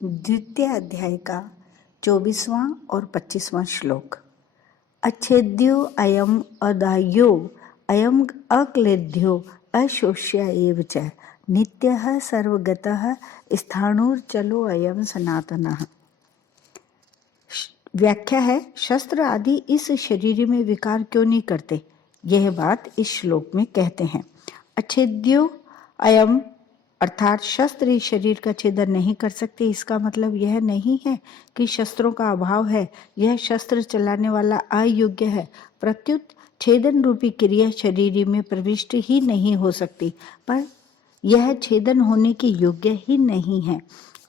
द्वितीय अध्याय का 24वां और 25वां श्लोक। अच्छेद्यो अयम अदाह्यो अयम अक्लेद्यो अशोष्य एव च नित्यः सर्वगतः स्थाणुर्चलो अयम सनातनः। व्याख्या है, शस्त्र आदि इस शरीर में विकार क्यों नहीं करते, यह बात इस श्लोक में कहते हैं। अच्छेद्यो अयम अर्थात शस्त्र इस शरीर का छेदन नहीं कर सकते। इसका मतलब यह नहीं है कि शस्त्रों का अभाव है, यह शस्त्र चलाने वाला अयोग्य है। प्रत्युत छेदन रूपी क्रिया शरीर में प्रविष्ट ही नहीं हो सकती, पर यह छेदन होने के योग्य ही नहीं है।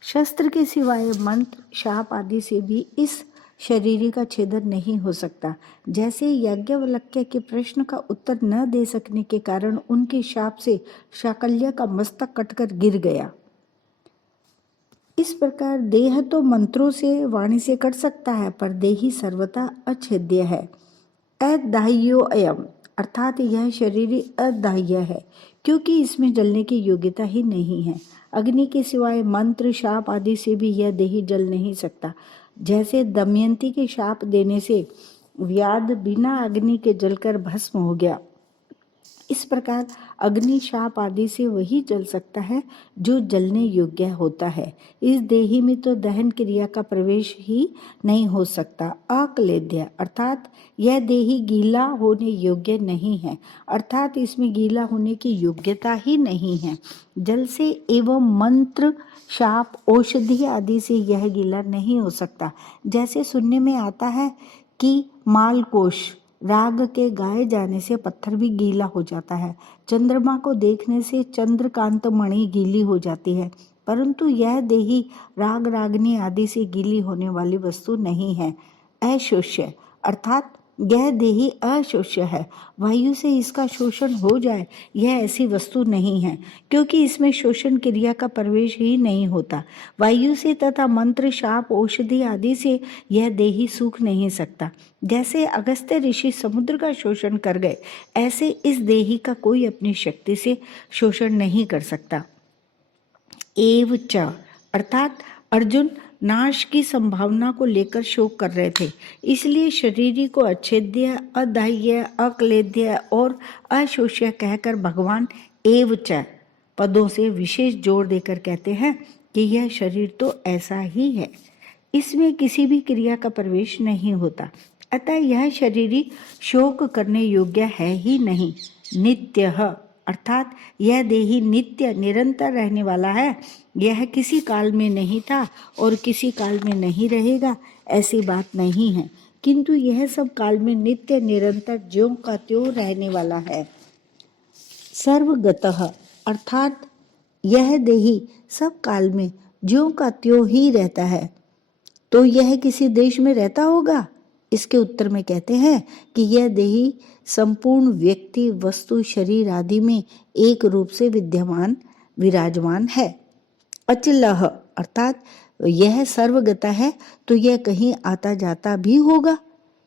शस्त्र के सिवाय मंत्र, शाप आदि से भी इस शरीर का छेदन नहीं हो सकता। जैसे याज्ञवल्क्य के प्रश्न का उत्तर न दे सकने के कारण उनके शाप से शाकल्य का मस्तक कटकर गिर गया, इस प्रकार देह तो मंत्रों से, वाणी से कट सकता है, पर देही सर्वथा अछेद्य है। अदाह्यो अयम अर्थात यह शरीर अदाह्य है, क्योंकि इसमें जलने की योग्यता ही नहीं है। अग्नि के सिवाय मंत्र, शाप आदि से भी यह देही जल नहीं सकता। जैसे दमयंती के शाप देने से व्याध बिना अग्नि के जलकर भस्म हो गया, इस प्रकार अग्नि, शाप आदि से वही जल सकता है जो जलने योग्य होता है। इस देही में तो दहन क्रिया का प्रवेश ही नहीं हो सकता। अक्लेद्य अर्थात यह देही गीला होने योग्य नहीं है, अर्थात इसमें गीला होने की योग्यता ही नहीं है। जल से एवं मंत्र, शाप, औषधि आदि से यह गीला नहीं हो सकता। जैसे सुनने में आता है कि मालकोश राग के गाए जाने से पत्थर भी गीला हो जाता है। चंद्रमा को देखने से चंद्रकांत मणि गीली हो जाती है, परंतु यह देही राग, रागनी आदि से गीली होने वाली वस्तु नहीं है। अशोष्य अर्थात यह देही अशोष्य है, वायु से इसका शोषण हो जाए यह ऐसी वस्तु नहीं है, क्योंकि इसमें शोषण क्रिया का प्रवेश ही नहीं होता। वायु से तथा मंत्र, शाप, औषधि आदि से यह देही सूख नहीं सकता। जैसे अगस्त्य ऋषि समुद्र का शोषण कर गए, ऐसे इस देही का कोई अपनी शक्ति से शोषण नहीं कर सकता। एव च अर्थात अर्जुन नाश की संभावना को लेकर शोक कर रहे थे, इसलिए शरीर को अच्छेद्य, अदाह्य, अक्लेद्य और अशोष्य कहकर भगवान एव च पदों से विशेष जोर देकर कहते हैं कि यह शरीर तो ऐसा ही है, इसमें किसी भी क्रिया का प्रवेश नहीं होता, अतः यह शरीर शोक करने योग्य है ही नहीं। नित्य अर्थात यह देही नित्य, निरंतर रहने वाला है। यह किसी काल में नहीं था और किसी काल में नहीं रहेगा, ऐसी बात नहीं है, किंतु यह सब काल में नित्य, निरंतर, ज्यों का त्यों रहने वाला है। सर्वगतः अर्थात यह देही सब काल में ज्यों का त्यों ही रहता है, तो यह किसी देश में रहता होगा? इसके उत्तर में कहते हैं कि यह देही संपूर्ण व्यक्ति, वस्तु, शरीर आदि में एक रूप से विराजमान है। अचलह अर्थात यह सर्वगता है, तो यह कहीं आता जाता भी होगा।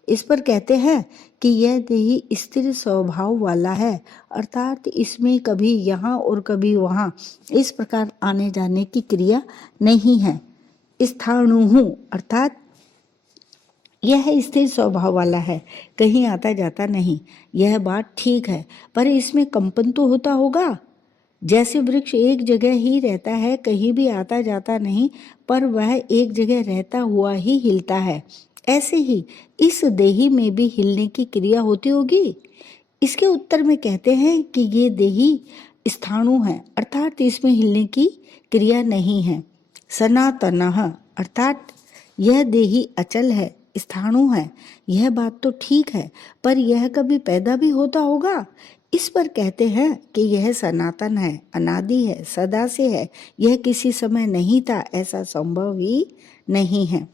इस पर कहते हैं कि यह देही स्थिर स्वभाव वाला है, अर्थात इसमें कभी यहाँ और कभी वहाँ इस प्रकार आने जाने की क्रिया नहीं है। स्थाणुहु अर्थात यह स्थिर स्वभाव वाला है, कहीं आता जाता नहीं। यह बात ठीक है, पर इसमें कंपन तो होता होगा। जैसे वृक्ष एक जगह ही रहता है, कहीं भी आता जाता नहीं, पर वह एक जगह रहता हुआ ही हिलता है, ऐसे ही इस देही में भी हिलने की क्रिया होती होगी। इसके उत्तर में कहते हैं कि ये देही स्थाणु है, अर्थात इसमें हिलने की क्रिया नहीं है। सनातनः अर्थात यह देही अचल है, स्थाणु है। यह बात तो ठीक है, पर यह कभी पैदा भी होता होगा। इस पर कहते हैं कि यह सनातन है, अनादि है, सदा से है, यह किसी समय नहीं था, ऐसा संभव ही नहीं है।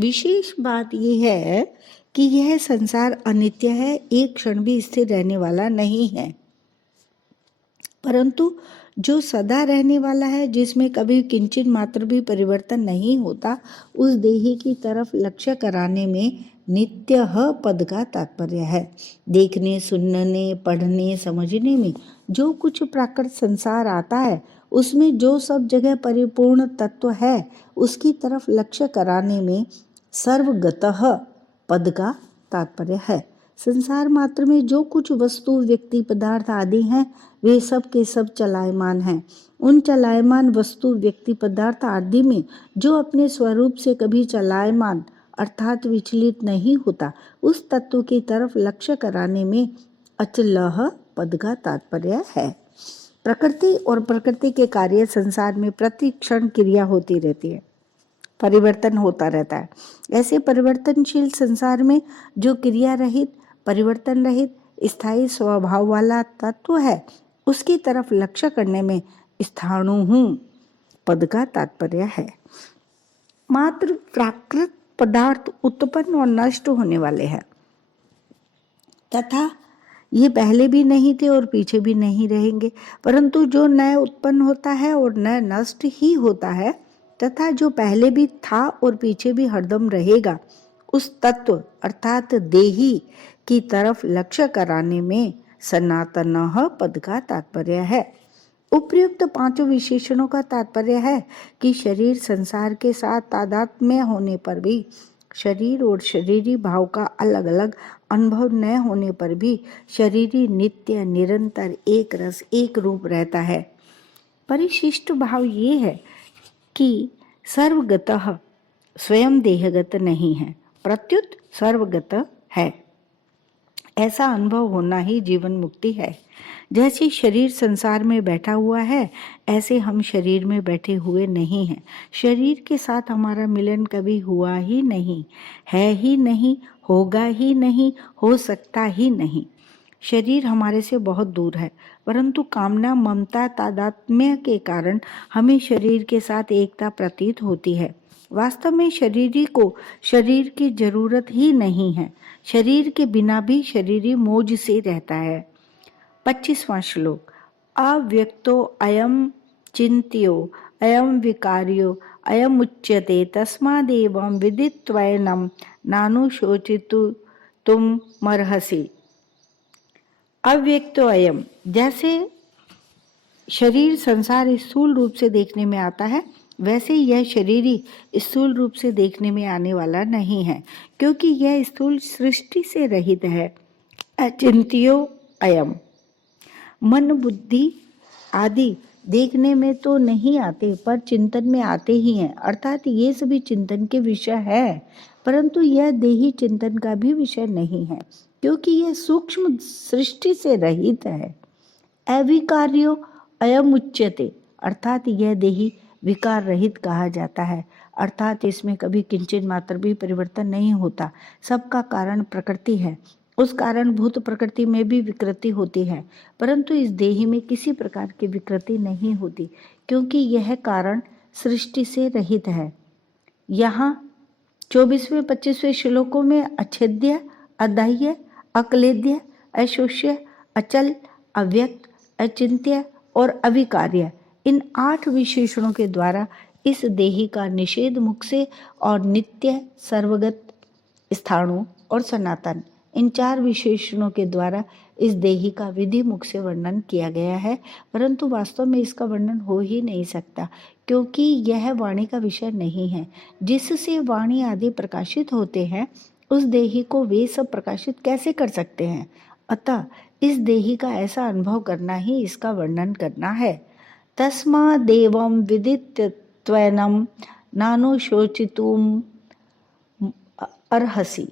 विशेष बात यह है कि यह संसार अनित्य है, एक क्षण भी स्थिर रहने वाला नहीं है, परंतु जो सदा रहने वाला है, जिसमें कभी किंचित मात्र भी परिवर्तन नहीं होता, उस देही की तरफ लक्ष्य कराने में नित्य पद का तात्पर्य है। देखने, सुनने, पढ़ने, समझने में जो कुछ प्राकृत संसार आता है, उसमें जो सब जगह परिपूर्ण तत्व है उसकी तरफ लक्ष्य कराने में सर्वगतः पद का तात्पर्य है। संसार मात्र में जो कुछ वस्तु, व्यक्ति, पदार्थ आदि हैं वे सब के सब चलायमान हैं। उन चलायमान वस्तु, व्यक्ति, पदार्थ आदि में जो अपने स्वरूप से कभी चलायमान अर्थात विचलित नहीं होता, उस तत्व की तरफ लक्ष्य कराने में अचलह पद का तात्पर्य है। प्रकृति और प्रकृति के कार्य संसार में प्रति क्षण क्रिया होती रहती है, परिवर्तन होता रहता है। ऐसे परिवर्तनशील संसार में जो क्रिया रहित, परिवर्तन रहित, स्थायी स्वभाव वाला तत्व है उसकी तरफ लक्ष्य करने में स्थाणु पद का तात्पर्य है। मात्र प्राकृत पदार्थ उत्पन्न और नष्ट होने वाले हैं तथा ये पहले भी नहीं थे और पीछे भी नहीं रहेंगे, परंतु जो नए उत्पन्न होता है और नए नष्ट ही होता है तथा जो पहले भी था और पीछे भी हरदम रहेगा, उस तत्व अर्थात देही की तरफ लक्ष्य कराने में सनातनः पद का तात्पर्य है। उपर्युक्त पांचों विशेषणों का तात्पर्य है कि शरीर संसार के साथ तादात्म्य होने पर भी, शरीर और शरीरी भाव का अलग अलग अनुभव न होने पर भी शरीरी नित्य, निरंतर, एक रस, एक रूप रहता है। परिशिष्ट भाव ये है कि सर्वगतः स्वयं देहगत नहीं है, प्रत्युत सर्वगत है। ऐसा अनुभव होना ही जीवन मुक्ति है। जैसे शरीर संसार में बैठा हुआ है, ऐसे हम शरीर में बैठे हुए नहीं हैं। शरीर के साथ हमारा मिलन कभी हुआ ही नहीं, है ही नहीं, होगा ही नहीं, हो सकता ही नहीं। शरीर हमारे से बहुत दूर है, परंतु कामना, ममता, तादात्म्य के कारण हमें शरीर के साथ एकता प्रतीत होती है। वास्तव में शरीरी को शरीर की जरूरत ही नहीं है। शरीर के बिना भी शरीरी मौज से रहता है। 25वां श्लोक। अव्यक्तो अयम चिंत्यो अयम विकार्यो अयम उच्यते तस्मादेवं विदित्वैनं नानुशोचितुं मर्हसि। अव्यक्तो अयम, जैसे शरीर संसार स्थूल रूप से देखने में आता है, वैसे यह शरीरी स्थूल रूप से देखने में आने वाला नहीं है, क्योंकि यह स्थूल सृष्टि से रहित है। अचिंत्यो अयम, मन, बुद्धि आदि देखने में तो नहीं आते पर चिंतन में आते ही हैं, अर्थात ये सभी चिंतन के विषय है, परंतु यह देही चिंतन का भी विषय नहीं है, क्योंकि यह सूक्ष्म सृष्टि से रहित है। अविकार्यो अयम उच्यते, अर्थात यह देही विकार रहित कहा जाता है, अर्थात इसमें कभी किंचित मात्र भी परिवर्तन नहीं होता। सबका कारण प्रकृति है, उस कारणभूत प्रकृति में भी विकृति होती है, परंतु इस देही में किसी प्रकार की विकृति नहीं होती, क्योंकि यह कारण सृष्टि से रहित है। यहाँ 24वें 25वें श्लोकों में अच्छेद्य, अदाह्य, अक्लेद्य, अशोष्य, अचल, अव्यक्त, अचिंत्य और अविकार्य, इन 8 विशेषणों के द्वारा इस देही का निषेध मुख से और नित्य, सर्वगत, स्थाणु और सनातन, इन 4 विशेषणों के द्वारा इस देही का विधि मुख से वर्णन किया गया है, परंतु वास्तव में इसका वर्णन हो ही नहीं सकता, क्योंकि यह वाणी का विषय नहीं है। जिससे वाणी आदि प्रकाशित होते हैं, उस देही को वे सब प्रकाशित कैसे कर सकते हैं? अतः इस देही का ऐसा अनुभव करना ही इसका वर्णन करना है। तस्मादेवं विदित्वैनं नानुशोचितुं अर्हसि,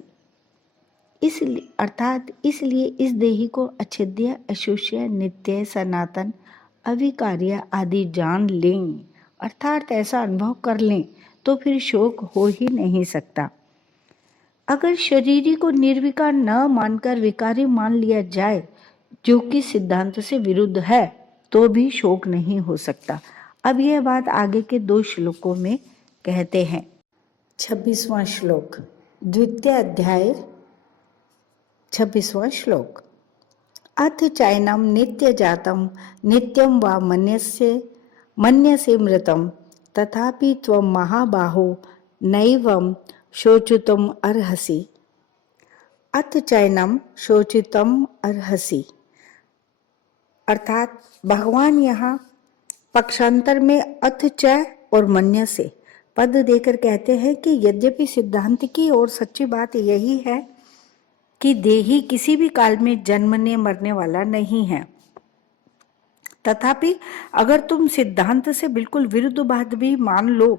इसलिए अर्थात इसलिए इस देही को अच्छेद्य, अशोष्य, नित्य, सनातन, अविकार्य आदि जान लें, अर्थात ऐसा अनुभव कर लें, तो फिर शोक हो ही नहीं सकता। अगर शरीरी को निर्विकार न मानकर विकारी मान लिया जाए, जो कि सिद्धांत से विरुद्ध है, तो भी शोक नहीं हो सकता। अब यह बात आगे के 2 श्लोकों में कहते हैं। 26वां श्लोक, द्वितीय अध्याय, 26वां श्लोक। अथ चैनम नित्य जातम नित्यम वा मन्यसे मृतम तथापि त्वं महाबाहो नैवं शोचितुम अर्हसि। अथ चैनम शोचितुम अर्हसि, अर्थात भगवान यहाँ पक्षांतर में अथ च और मन्य से पद देकर कहते हैं कि यद्यपि सिद्धांत की और सच्ची बात यही है कि देही किसी भी काल में जन्मने मरने वाला नहीं है, तथापि अगर तुम सिद्धांत से बिल्कुल विरुद्ध बात भी मान लो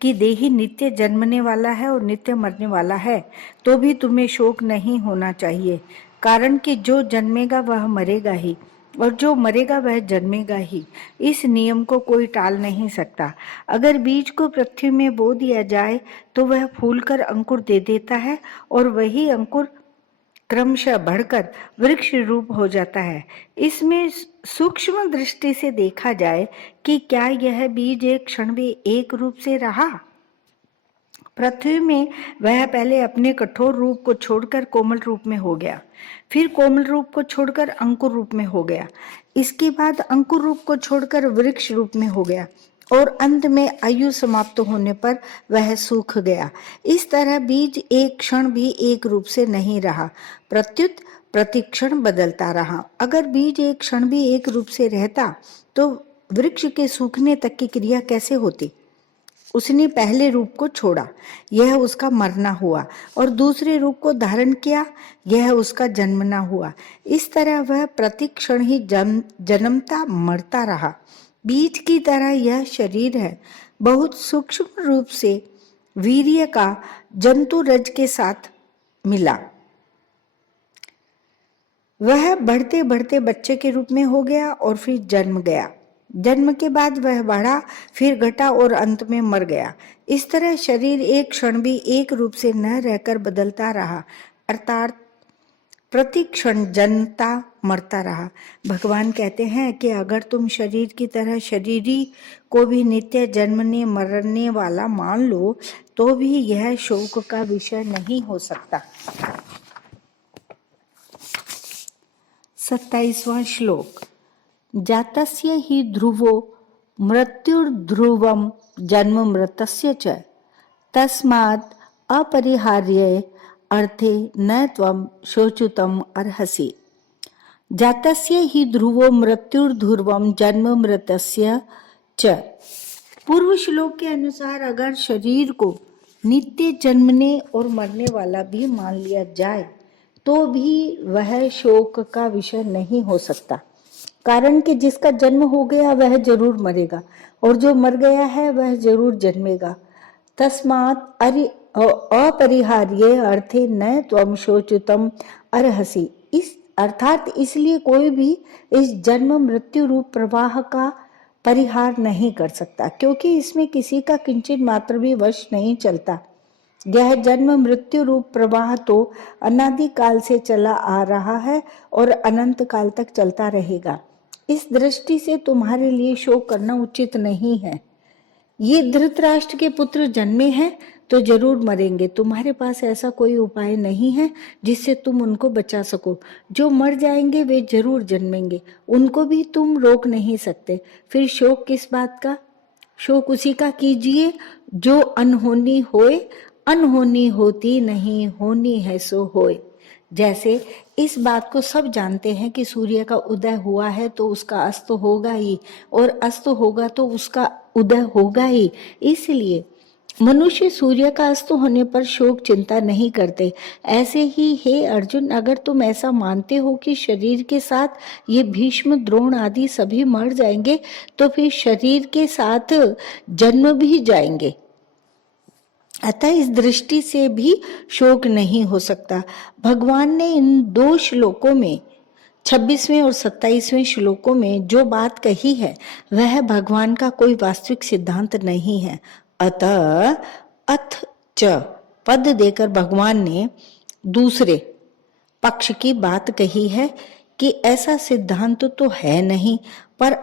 कि देही नित्य जन्मने वाला है और नित्य मरने वाला है, तो भी तुम्हें शोक नहीं होना चाहिए, कारण कि जो जन्मेगा वह मरेगा ही और जो मरेगा वह जन्मेगा ही। इस नियम को कोई टाल नहीं सकता। अगर बीज को पृथ्वी में बो दिया जाए तो वह फूलकर अंकुर दे देता है और वही अंकुर क्रमशः बढ़कर वृक्ष रूप हो जाता है। इसमें सूक्ष्म दृष्टि से देखा जाए कि क्या यह बीज एक क्षण भी एक रूप से रहा? पृथ्वी में वह पहले अपने कठोर रूप को छोड़कर कोमल रूप में हो गया, फिर कोमल रूप को छोड़कर अंकुर रूप में हो गया, इसके बाद अंकुर रूप को छोड़कर वृक्ष रूप में हो गया और अंत में आयु समाप्त होने पर वह सूख गया। इस तरह बीज एक क्षण भी एक रूप से नहीं रहा, प्रत्युत प्रतिक्षण बदलता रहा। अगर बीज एक क्षण भी एक रूप से रहता तो वृक्ष के सूखने तक की क्रिया कैसे होती? उसने पहले रूप को छोड़ा, यह उसका मरना हुआ, और दूसरे रूप को धारण किया, यह उसका जन्मना हुआ। इस तरह वह प्रतिक्षण ही जन्मता मरता रहा। बीज की तरह यह शरीर है, बहुत सूक्ष्म रूप से वीर्य का जंतु रज के साथ मिला। वह बढ़ते बढ़ते बच्चे के रूप में हो गया और फिर जन्म गया। जन्म के बाद वह बढ़ा, फिर घटा और अंत में मर गया। इस तरह शरीर एक क्षण भी एक रूप से न रहकर बदलता रहा, अर्थात प्रति क्षण जन्मता मरता रहा। भगवान कहते हैं कि अगर तुम शरीर की तरह शरीरी को भी नित्य जन्मने मरने वाला मान लो तो भी यह शोक का विषय नहीं हो सकता। 27वां श्लोक। जातस्य हि ध्रुवो मृत्युर्ध्रुवं जन्म मृतस्य च तस्मात् अपरिहार्ये अर्थे न त्वं शोचितुम् अर्हसि। जातस्य हि ध्रुवो मृत्युर्ध्रुवं जन्म मृतस्य च। पूर्व श्लोक के अनुसार अगर शरीर को नित्य जन्मने और मरने वाला भी मान लिया जाए तो भी वह शोक का विषय नहीं हो सकता, कारण कि जिसका जन्म हो गया वह जरूर मरेगा और जो मर गया है वह जरूर जन्मेगा। तस्मात् अपरिहार्ये अर्थे न त्वं शोचितुम् अर्हसि। इस अर्थात इसलिए कोई भी इस जन्म मृत्यु रूप प्रवाह का परिहार नहीं कर सकता, क्योंकि इसमें किसी का किंचित मात्र भी वश नहीं चलता। यह जन्म मृत्यु रूप प्रवाह तो अनादि काल से चला आ रहा है और अनंत काल तक चलता रहेगा। इस दृष्टि से तुम्हारे लिए शोक करना उचित नहीं है। ये धृतराष्ट्र के पुत्र जन्मे हैं तो जरूर मरेंगे। तुम्हारे पास ऐसा कोई उपाय नहीं है जिससे तुम उनको बचा सको। जो मर जाएंगे वे जरूर जन्मेंगे, उनको भी तुम रोक नहीं सकते। फिर शोक किस बात का? शोक उसी का कीजिए जो अनहोनी होए, अनहोनी होती नहीं, होनी है सो होए। जैसे इस बात को सब जानते हैं कि सूर्य का उदय हुआ है तो उसका अस्त होगा ही, और अस्त होगा तो उसका उदय होगा ही। इसलिए मनुष्य सूर्य का अस्त होने पर शोक चिंता नहीं करते। ऐसे ही हे अर्जुन, अगर तुम ऐसा मानते हो कि शरीर के साथ ये भीष्म द्रोण आदि सभी मर जाएंगे तो फिर शरीर के साथ जन्म भी जाएंगे। अतः इस दृष्टि से भी शोक नहीं हो सकता। भगवान ने इन दो श्लोकों में 26वें और 27वें श्लोकों में जो बात कही है वह भगवान का कोई वास्तविक सिद्धांत नहीं है। अतः अथ च पद देकर भगवान ने दूसरे पक्ष की बात कही है कि ऐसा सिद्धांत तो है नहीं, पर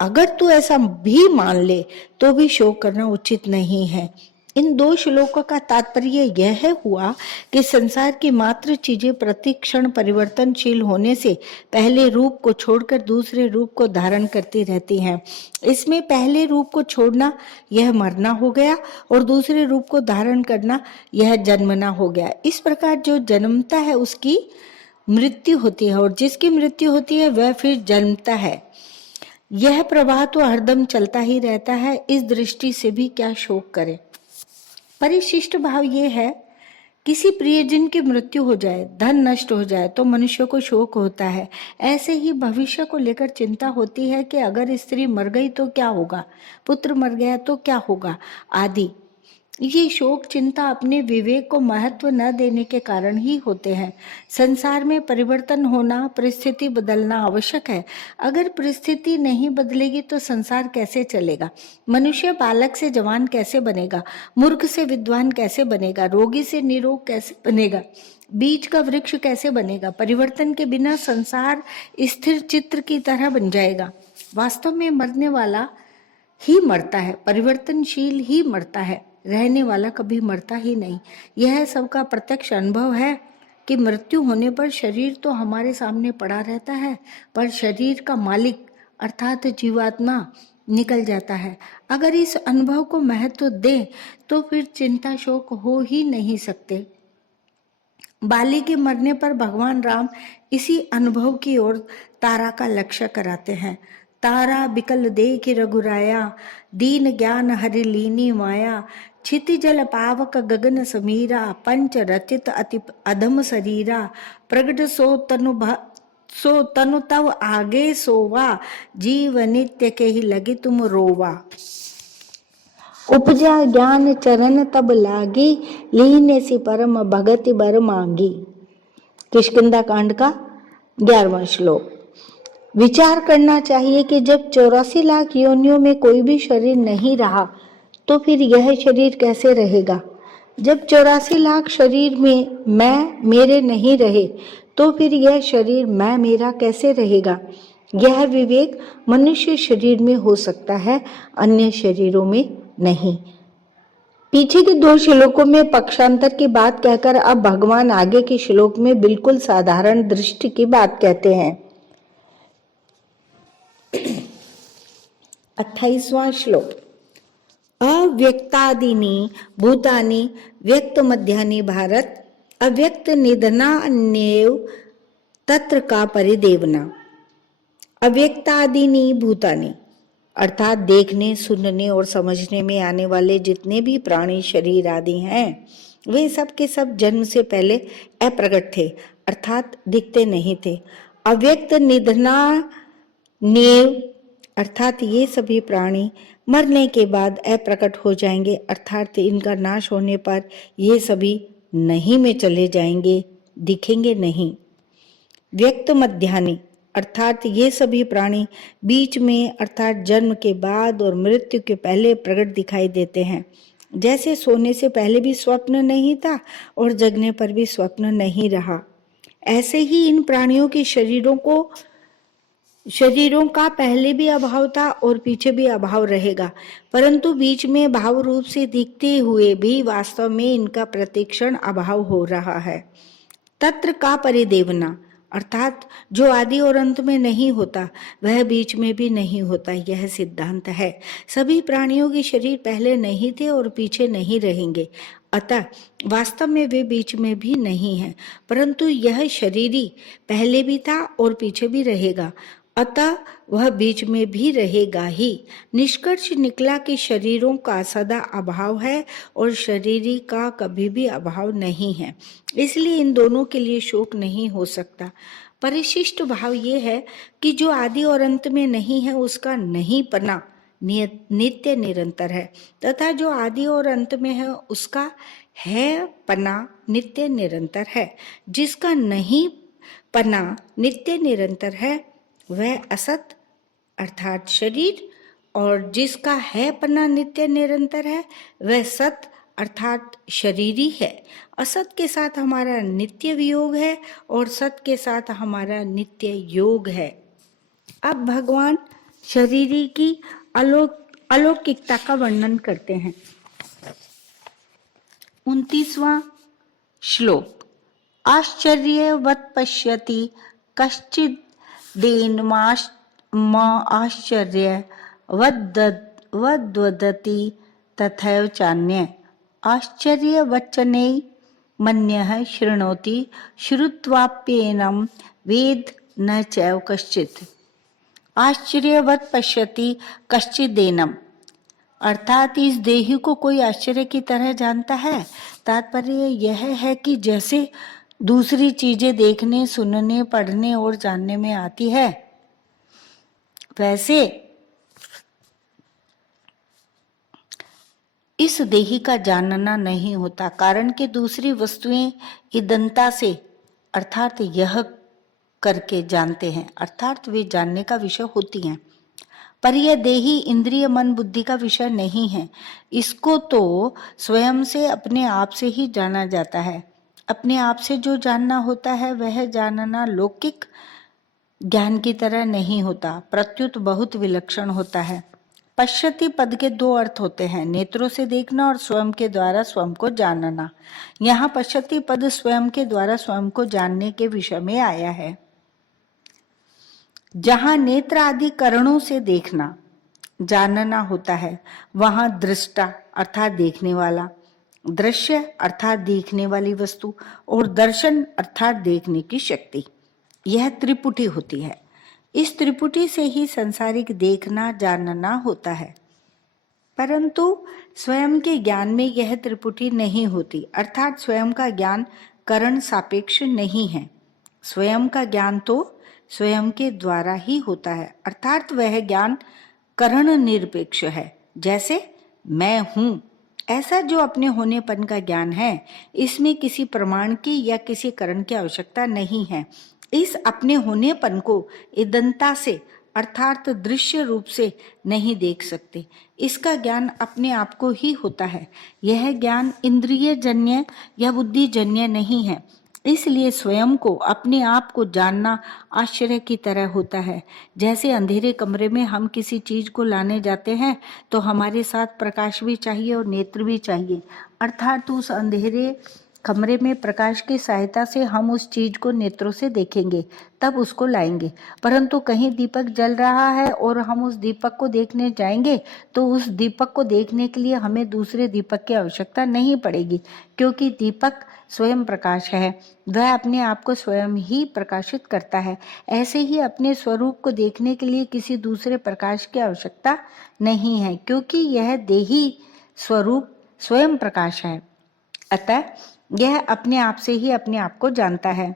अगर तू ऐसा भी मान ले तो भी शोक करना उचित नहीं है। इन दो श्लोकों का तात्पर्य यह हुआ कि संसार की मात्र चीजें प्रतिक्षण परिवर्तनशील होने से पहले रूप को छोड़कर दूसरे रूप को धारण करती रहती हैं। इसमें पहले रूप को छोड़ना यह मरना हो गया और दूसरे रूप को धारण करना यह जन्मना हो गया। इस प्रकार जो जन्मता है उसकी मृत्यु होती है और जिसकी मृत्यु होती है वह फिर जन्मता है। यह प्रवाह तो हरदम चलता ही रहता है, इस दृष्टि से भी क्या शोक करें। परिशिष्ट भाव ये है, किसी प्रियजन की मृत्यु हो जाए, धन नष्ट हो जाए तो मनुष्य को शोक होता है। ऐसे ही भविष्य को लेकर चिंता होती है कि अगर स्त्री मर गई तो क्या होगा, पुत्र मर गया तो क्या होगा आदि। ये शोक चिंता अपने विवेक को महत्व न देने के कारण ही होते हैं। संसार में परिवर्तन होना, परिस्थिति बदलना आवश्यक है। अगर परिस्थिति नहीं बदलेगी तो संसार कैसे चलेगा। मनुष्य बालक से जवान कैसे बनेगा, मूर्ख से विद्वान कैसे बनेगा, रोगी से निरोग कैसे बनेगा, बीज का वृक्ष कैसे बनेगा। परिवर्तन के बिना संसार स्थिर चित्र की तरह बन जाएगा। वास्तव में मरने वाला ही मरता है, परिवर्तनशील ही मरता है, रहने वाला कभी मरता ही नहीं। यह सबका प्रत्यक्ष अनुभव है कि मृत्यु होने पर शरीर तो हमारे सामने पड़ा रहता है, पर शरीर का मालिक अर्थात जीवात्मा निकल जाता है। अगर इस अनुभव को महत्व दें तो फिर चिंता शोक हो ही नहीं सकते। बाली के मरने पर भगवान राम इसी अनुभव की ओर तारा का लक्ष्य कराते हैं। तारा बिकल देख रघुराया, दीन ज्ञान हरि लीनी माया, क्षिति जल पावक गगन समीरा, पंच रचित अति अधम शरीरा, प्रगट सो तनु तव आगे सोवा, जीव नित्य के ही लगे तुम रोवा। उपजा ज्ञान चरण तब लागी, लीने सी परम भगति बर मांगी। किष्किंधा कांड का 11वां श्लोक। विचार करना चाहिए कि जब 84 लाख योनियों में कोई भी शरीर नहीं रहा तो फिर यह शरीर कैसे रहेगा। जब 84 लाख शरीर में मैं मेरे नहीं रहे तो फिर यह शरीर मैं मेरा कैसे रहेगा। यह विवेक मनुष्य शरीर में हो सकता है, अन्य शरीरों में नहीं। पीछे के 2 श्लोकों में पक्षांतर की बात कहकर अब भगवान आगे के श्लोक में बिल्कुल साधारण दृष्टि की बात कहते हैं। 28वां श्लोक। अव्यक्तादीनि भूतानि व्यक्त मध्यानि भारत, अव्यक्त निधनान्येव तत्र का परिदेवना। अव्यक्तादीनि भूतानि अर्थात देखने, सुनने और समझने में आने वाले जितने भी प्राणी शरीर आदि हैं, वे सब के सब जन्म से पहले अप्रगट थे, अर्थात दिखते नहीं थे। अव्यक्त निधनान्येव अर्थात ये सभी प्राणी मरने के बाद अप्रकट हो जाएंगे, अर्थात इनका नाश होने पर ये सभी नहीं में चले जाएंगे, दिखेंगे नहीं। व्यक्त मध्यानि अर्थात ये सभी प्राणी बीच में अर्थात जन्म के बाद और मृत्यु के पहले प्रकट दिखाई देते हैं। जैसे सोने से पहले भी स्वप्न नहीं था और जगने पर भी स्वप्न नहीं रहा, ऐसे ही इन प्राणियों के शरीरों का पहले भी अभाव था और पीछे भी अभाव रहेगा, परंतु बीच में भाव रूप से दिखते हुए भी वास्तव में इनका प्रतिक्षण अभाव हो रहा है। तत्र का परिदेवना अर्थात जो आदि और अंत में नहीं होता वह बीच में भी नहीं होता, यह सिद्धांत है। सभी प्राणियों के शरीर पहले नहीं थे और पीछे नहीं रहेंगे, अतः वास्तव में वे बीच में भी नहीं है, परंतु यह शरीरी पहले भी था और पीछे भी रहेगा, अतः वह बीच में भी रहेगा ही। निष्कर्ष निकला कि शरीरों का सदा अभाव है और शरीरी का कभी भी अभाव नहीं है, इसलिए इन दोनों के लिए शोक नहीं हो सकता। परिशिष्ट भाव ये है कि जो आदि और अंत में नहीं है उसका नहीं पना नित्य निरंतर है, तथा जो आदि और अंत में है उसका है पना नित्य निरंतर है। जिसका नहीं पना नित्य निरंतर है वह असत अर्थात शरीर, और जिसका है पना नित्य निरंतर है वह सत अर्थात शरीरी है। असत के साथ हमारा नित्य वियोग है और सत के साथ हमारा नित्य योग है। अब भगवान शरीरी की अलौकिकता का वर्णन करते हैं। 29वां श्लोक। आश्चर्यवत् पश्यति कश्चिद् आश्चर्य वद्वदति तथैव चान्य। आश्चर्यवच्चने मन्यः शृणोति, श्रुत्वाप्येनं वेद न चैव कश्चित्। आश्चर्यवत पश्यति कश्चिदेनम, अर्थात इस देही को कोई आश्चर्य की तरह जानता है। तात्पर्य यह है कि जैसे दूसरी चीजें देखने, सुनने, पढ़ने और जानने में आती है, वैसे इस देही का जानना नहीं होता, कारण कि दूसरी वस्तुएं इदंता से अर्थात यह करके जानते हैं, अर्थात वे जानने का विषय होती हैं। पर यह देही इंद्रिय मन बुद्धि का विषय नहीं है। इसको तो स्वयं से अपने आप से ही जाना जाता है। अपने आप से जो जानना होता है वह जानना लौकिक ज्ञान की तरह नहीं होता, प्रत्युत बहुत विलक्षण होता है। पश्यति पद के दो अर्थ होते हैं, नेत्रों से देखना और स्वयं के द्वारा स्वयं को जानना। यहाँ पश्यति पद स्वयं के द्वारा स्वयं को जानने के विषय में आया है। जहां नेत्र आदि करणों से देखना, जानना होता है, वहां दृष्टा अर्थात देखने वाला, दृश्य अर्थात देखने वाली वस्तु और दर्शन अर्थात देखने की शक्ति, यह त्रिपुटी होती है। इस त्रिपुटी से ही संसारिक देखना जानना होता है। परंतु स्वयं के ज्ञान में यह त्रिपुटी नहीं होती, अर्थात स्वयं का ज्ञान करण सापेक्ष नहीं है। स्वयं का ज्ञान तो स्वयं के द्वारा ही होता है, अर्थात वह ज्ञान करण निरपेक्ष है। जैसे मैं हूं, ऐसा जो अपने होनेपन का ज्ञान है, इसमें किसी प्रमाण की या किसी करण की आवश्यकता नहीं है। इस अपने होनेपन को इदंता से अर्थात दृश्य रूप से नहीं देख सकते। इसका ज्ञान अपने आप को ही होता है। यह ज्ञान इंद्रिय जन्य या बुद्धि जन्य नहीं है। इसलिए स्वयं को, अपने आप को जानना आश्चर्य की तरह होता है। जैसे अंधेरे कमरे में हम किसी चीज को लाने जाते हैं तो हमारे साथ प्रकाश भी चाहिए और नेत्र भी चाहिए, अर्थात उस अंधेरे कमरे में प्रकाश की सहायता से हम उस चीज को नेत्रों से देखेंगे, तब उसको लाएंगे। परंतु कहीं दीपक जल रहा है और हम उस दीपक को देखने जाएंगे तो उस दीपक को देखने के लिए हमें दूसरे दीपक की आवश्यकता नहीं पड़ेगी, क्योंकि दीपक स्वयं प्रकाश है, वह अपने आप को स्वयं ही प्रकाशित करता है। ऐसे ही अपने स्वरूप को देखने के लिए किसी दूसरे प्रकाश की आवश्यकता नहीं है, क्योंकि यह देही स्वरूप स्वयं प्रकाश है। अतः यह अपने आप से ही अपने आप को जानता है।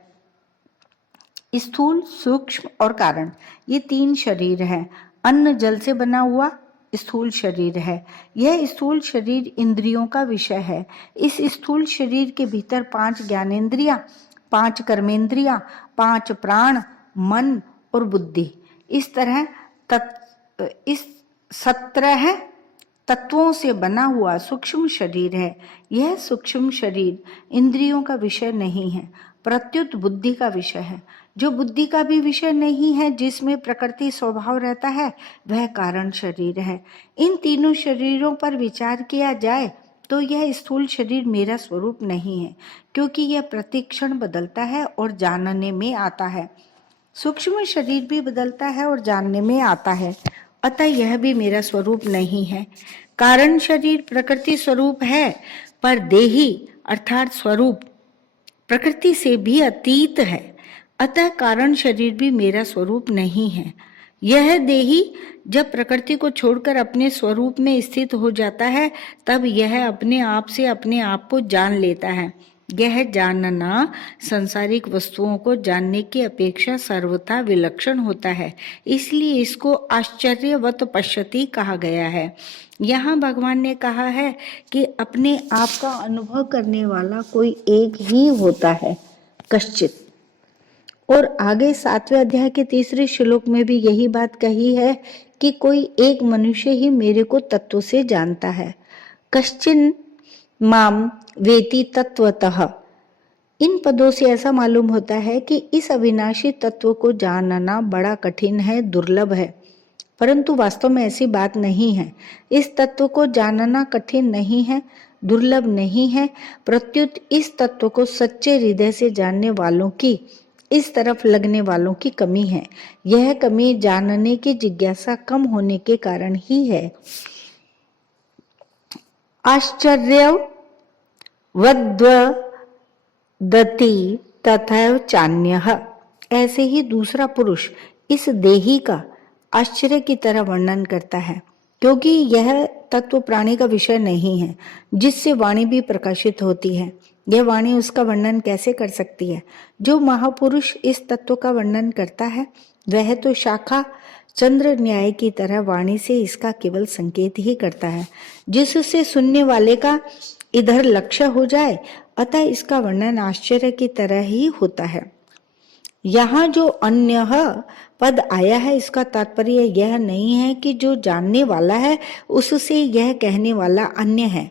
स्थूल, सूक्ष्म और कारण, ये तीन शरीर हैं। अन्न जल से बना हुआ स्थूल शरीर है। यह स्थूल शरीर इंद्रियों का विषय है। इस स्थूल शरीर के भीतर 5 ज्ञानेंद्रियां, 5 कर्मेंद्रियां, 5 प्राण, मन और बुद्धि, इस तरह इस 17 तत्वों से बना हुआ सूक्ष्म शरीर है। यह सूक्ष्म शरीर इंद्रियों का विषय नहीं है, प्रत्युत बुद्धि का विषय है। जो बुद्धि का भी विषय नहीं है, जिसमें प्रकृति स्वभाव रहता है, वह कारण शरीर है। इन तीनों शरीरों पर विचार किया जाए तो यह स्थूल शरीर मेरा स्वरूप नहीं है, क्योंकि यह प्रतिक्षण बदलता है और जानने में आता है। सूक्ष्म शरीर भी बदलता है और जानने में आता है, अतः यह भी मेरा स्वरूप नहीं है। कारण शरीर प्रकृति स्वरूप है, पर देही अर्थात स्वरूप प्रकृति से भी अतीत है, अतः कारण शरीर भी मेरा स्वरूप नहीं है। यह देही जब प्रकृति को छोड़कर अपने स्वरूप में स्थित हो जाता है, तब यह अपने आप से अपने आप को जान लेता है। यह जानना सांसारिक वस्तुओं को जानने की अपेक्षा सर्वथा विलक्षण होता है, इसलिए इसको आश्चर्यवत पश्यति कहा गया है। यहाँ भगवान ने कहा है कि अपने आप का अनुभव करने वाला कोई एक ही होता है, कश्चित। और आगे 7वें अध्याय के 3 श्लोक में भी यही बात कही है कि कोई एक मनुष्य ही मेरे को तत्व से जानता है। कश्चिन माम वेति तत्वतः, इन पदों से ऐसा मालूम होता है कि इस अविनाशी तत्व को जानना बड़ा कठिन है, दुर्लभ है, परंतु वास्तव में ऐसी बात नहीं है। इस तत्व को जानना कठिन नहीं है, दुर्लभ नहीं है, प्रत्युत इस तत्व को सच्चे हृदय से जानने वालों की, इस तरफ लगने वालों की कमी है। यह कमी जानने की जिज्ञासा कम होने के कारण ही है। आश्चर्य वद्वदति तथैव चान्यः, ऐसे ही दूसरा पुरुष इस देही का आश्चर्य की तरह वर्णन करता है, क्योंकि यह तत्व प्राणी का विषय नहीं है जिससे वाणी भी प्रकाशित होती है। यह वाणी उसका वर्णन कैसे कर सकती है? जो महापुरुष इस तत्व का वर्णन करता है वह तो शाखा चंद्र न्याय की तरह वाणी से इसका केवल संकेत ही करता है, जिससे सुनने वाले का इधर लक्ष्य हो जाए। अतः इसका वर्णन आश्चर्य की तरह ही होता है। यहाँ जो अन्य पद आया है, इसका तात्पर्य यह नहीं है कि जो जानने वाला है उससे यह कहने वाला अन्य है,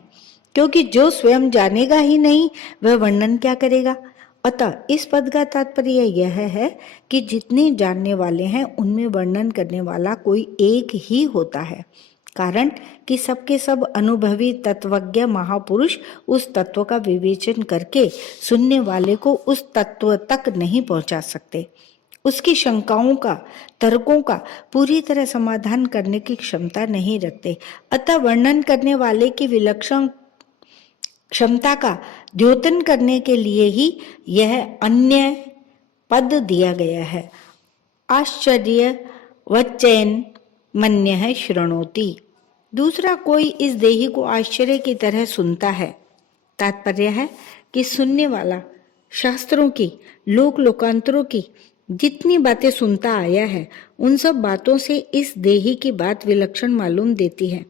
क्योंकि जो स्वयं जानेगा ही नहीं वह वर्णन क्या करेगा। अतः इस पद का तात्पर्य यह है कि जितने जानने वाले हैं उनमें वर्णन करने वाला कोई एक ही होता है, कारण कि सबके सब अनुभवी तत्वज्ञ महापुरुष उस तत्व का विवेचन करके सुनने वाले को उस तत्व तक नहीं पहुंचा सकते। उसकी शंकाओं का, तर्कों का पूरी तरह समाधान करने की क्षमता नहीं रखते। अतः वर्णन करने वाले की विलक्षण क्षमता का द्योतन करने के लिए ही यह अन्य पद दिया गया है। आश्चर्य वच्चैन मन्य है शृणोति। दूसरा कोई इस देही को आश्चर्य की तरह सुनता है। तात्पर्य है कि सुनने वाला शास्त्रों की, लोक लोकांतरों की जितनी बातें सुनता आया है उन सब बातों से इस देही की बात विलक्षण मालूम देती है,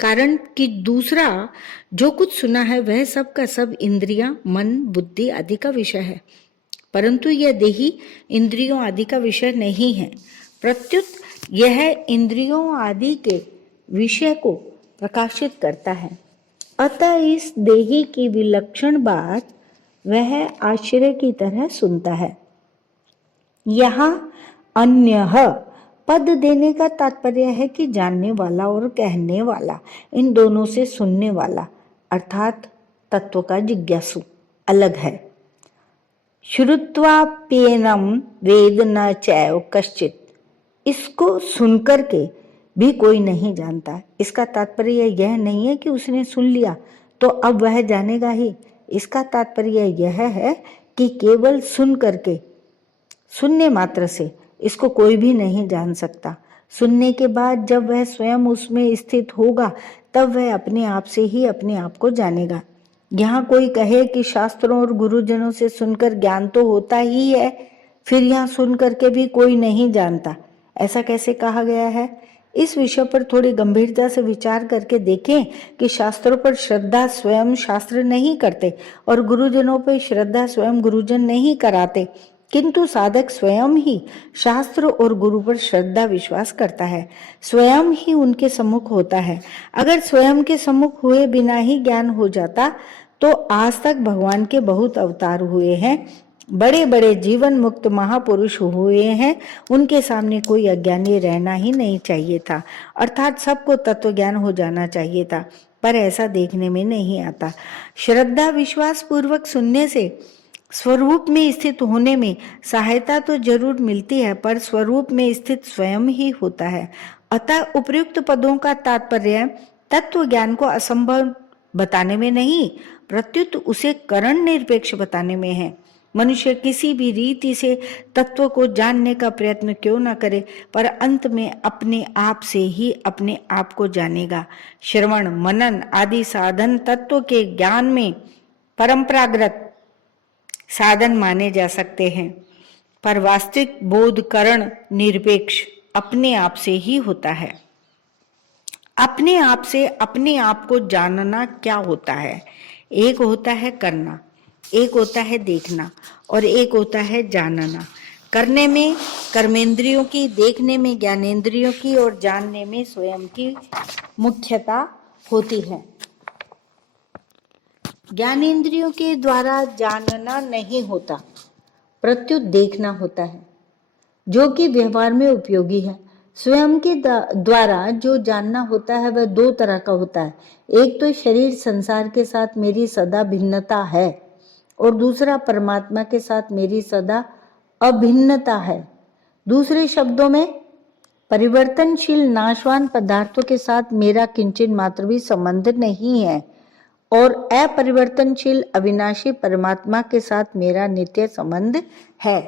कारण कि दूसरा जो कुछ सुना है वह सब का सब इंद्रियां, मन, बुद्धि आदि का विषय है, परंतु यह देही इंद्रियों आदि का विषय नहीं है। प्रत्युत यह इंद्रियों आदि के विषय को प्रकाशित करता है। अतः इस देही की विलक्षण बात वह आश्चर्य की तरह सुनता है। यहाँ अन्य पद देने का तात्पर्य है कि जानने वाला और कहने वाला, इन दोनों से सुनने वाला अर्थात तत्व का जिज्ञासु अलग है। श्रुत्वाप्येनम वेद न चैव कश्चित, इसको सुनकर के भी कोई नहीं जानता। इसका तात्पर्य यह नहीं है कि उसने सुन लिया तो अब वह जानेगा ही। इसका तात्पर्य यह है कि केवल सुन करके, सुनने मात्र से इसको कोई भी नहीं जान सकता। सुनने के बाद जब वह स्वयं उसमें स्थित होगा तब वह अपने आप से ही अपने आप को जानेगा। यहाँ कोई कहे कि शास्त्रों और गुरुजनों से सुनकर ज्ञान तो होता ही है, फिर यहाँ सुन करके भी कोई नहीं जानता, ऐसा कैसे कहा गया है? इस विषय पर थोड़ी गंभीरता से विचार करके देखें कि शास्त्रों पर श्रद्धा स्वयं शास्त्र नहीं करते और गुरुजनों पर श्रद्धा स्वयं गुरुजन नहीं कराते, किंतु साधक स्वयं ही शास्त्र और गुरु पर श्रद्धा विश्वास करता है, स्वयं ही उनके सम्मुख होता है। अगर स्वयं के सम्मुख हुए बिना ही ज्ञान हो जाता तो आज तक भगवान के बहुत अवतार हुए हैं, बड़े बड़े जीवन मुक्त महापुरुष हुए हैं, उनके सामने कोई अज्ञानी रहना ही नहीं चाहिए था, अर्थात सबको तत्व ज्ञान हो जाना चाहिए था, पर ऐसा देखने में नहीं आता। श्रद्धा विश्वास पूर्वक सुनने से स्वरूप में स्थित होने में सहायता तो जरूर मिलती है, पर स्वरूप में स्थित स्वयं ही होता है। अतः उपर्युक्त पदों का तात्पर्य तत्व ज्ञान को असंभव बताने में नहीं, प्रत्युत उसे करण निरपेक्ष बताने में है। मनुष्य किसी भी रीति से तत्व को जानने का प्रयत्न क्यों न करे, पर अंत में अपने आप से ही अपने आप को जानेगा। श्रवण, मनन आदि साधन तत्व के ज्ञान में परंपरागत साधन माने जा सकते हैं, पर वास्तविक बोध करण निरपेक्ष अपने आप से ही होता है। अपने आप से अपने आप को जानना क्या होता है? एक होता है करना, एक होता है देखना और एक होता है जानना। करने में कर्मेंद्रियों की, देखने में ज्ञानेंद्रियों की और जानने में स्वयं की मुख्यता होती है। ज्ञानेंद्रियों के द्वारा जानना नहीं होता, प्रत्युत देखना होता है, जो कि व्यवहार में उपयोगी है। स्वयं के द्वारा जो जानना होता है वह दो तरह का होता है। एक तो शरीर संसार के साथ मेरी सदा भिन्नता है और दूसरा परमात्मा के साथ मेरी सदा अभिन्नता है। दूसरे शब्दों में परिवर्तनशील नाशवान पदार्थों के साथ मेरा किंचित मात्र भी संबंध नहीं है और अपरिवर्तनशील अविनाशी परमात्मा के साथ मेरा नित्य संबंध है।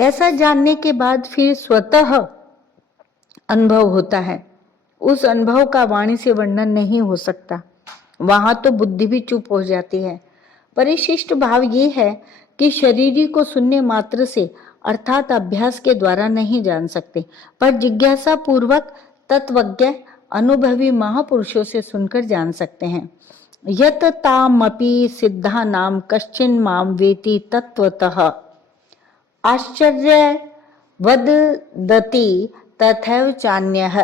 ऐसा जानने के बाद फिर स्वतः अनुभव होता है। उस अनुभव का वाणी से वर्णन नहीं हो सकता। वहां तो बुद्धि भी चुप हो जाती है। परिशिष्ट भाव ये है कि शरीरी को सुनने मात्र से अर्थात अभ्यास के द्वारा नहीं जान सकते, पर जिज्ञासा पूर्वक तत्वज्ञ अनुभवी महापुरुषों से सुनकर जान सकते हैं। यत तामपि सिद्धा नाम कश्चिन माम वेति तत्वतः आश्चर्य वदति तथैव चान्यः।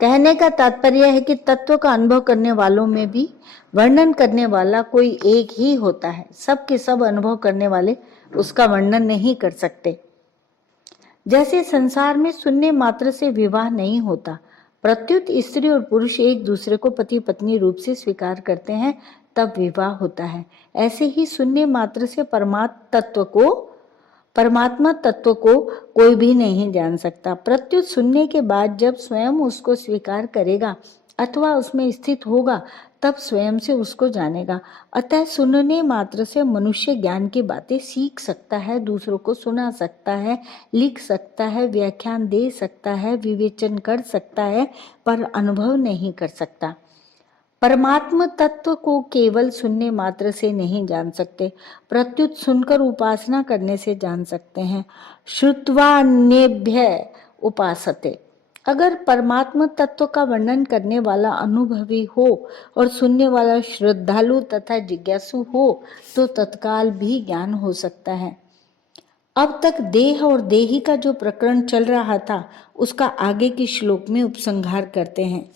कहने का तात्पर्य है कि तत्व का अनुभव करने वालों में भी वर्णन करने वाला कोई एक ही होता है। सब के सब अनुभव करने वाले उसका वर्णन नहीं कर सकते। जैसे संसार में सुनने मात्र से विवाह नहीं होता, प्रत्युत स्त्री और पुरुष एक दूसरे को पति पत्नी रूप से स्वीकार करते हैं, तब विवाह होता है। ऐसे ही सुनने मात्र से परमात्मा तत्व को कोई भी नहीं जान सकता। प्रत्युत सुनने के बाद जब स्वयं उसको स्वीकार करेगा अथवा उसमें स्थित होगा, तब स्वयं से उसको जानेगा। अतः सुनने मात्र से मनुष्य ज्ञान की बातें सीख सकता है, दूसरों को सुना सकता है, लिख सकता है, व्याख्यान दे सकता है, विवेचन कर सकता है, पर अनुभव नहीं कर सकता। परमात्म तत्व को केवल सुनने मात्र से नहीं जान सकते, प्रत्युत सुनकर उपासना करने से जान सकते हैं। श्रुत्वान्येभ्य उपासते। अगर परमात्म तत्व का वर्णन करने वाला अनुभवी हो और सुनने वाला श्रद्धालु तथा जिज्ञासु हो तो तत्काल भी ज्ञान हो सकता है। अब तक देह और देही का जो प्रकरण चल रहा था उसका आगे के श्लोक में उपसंहार करते हैं।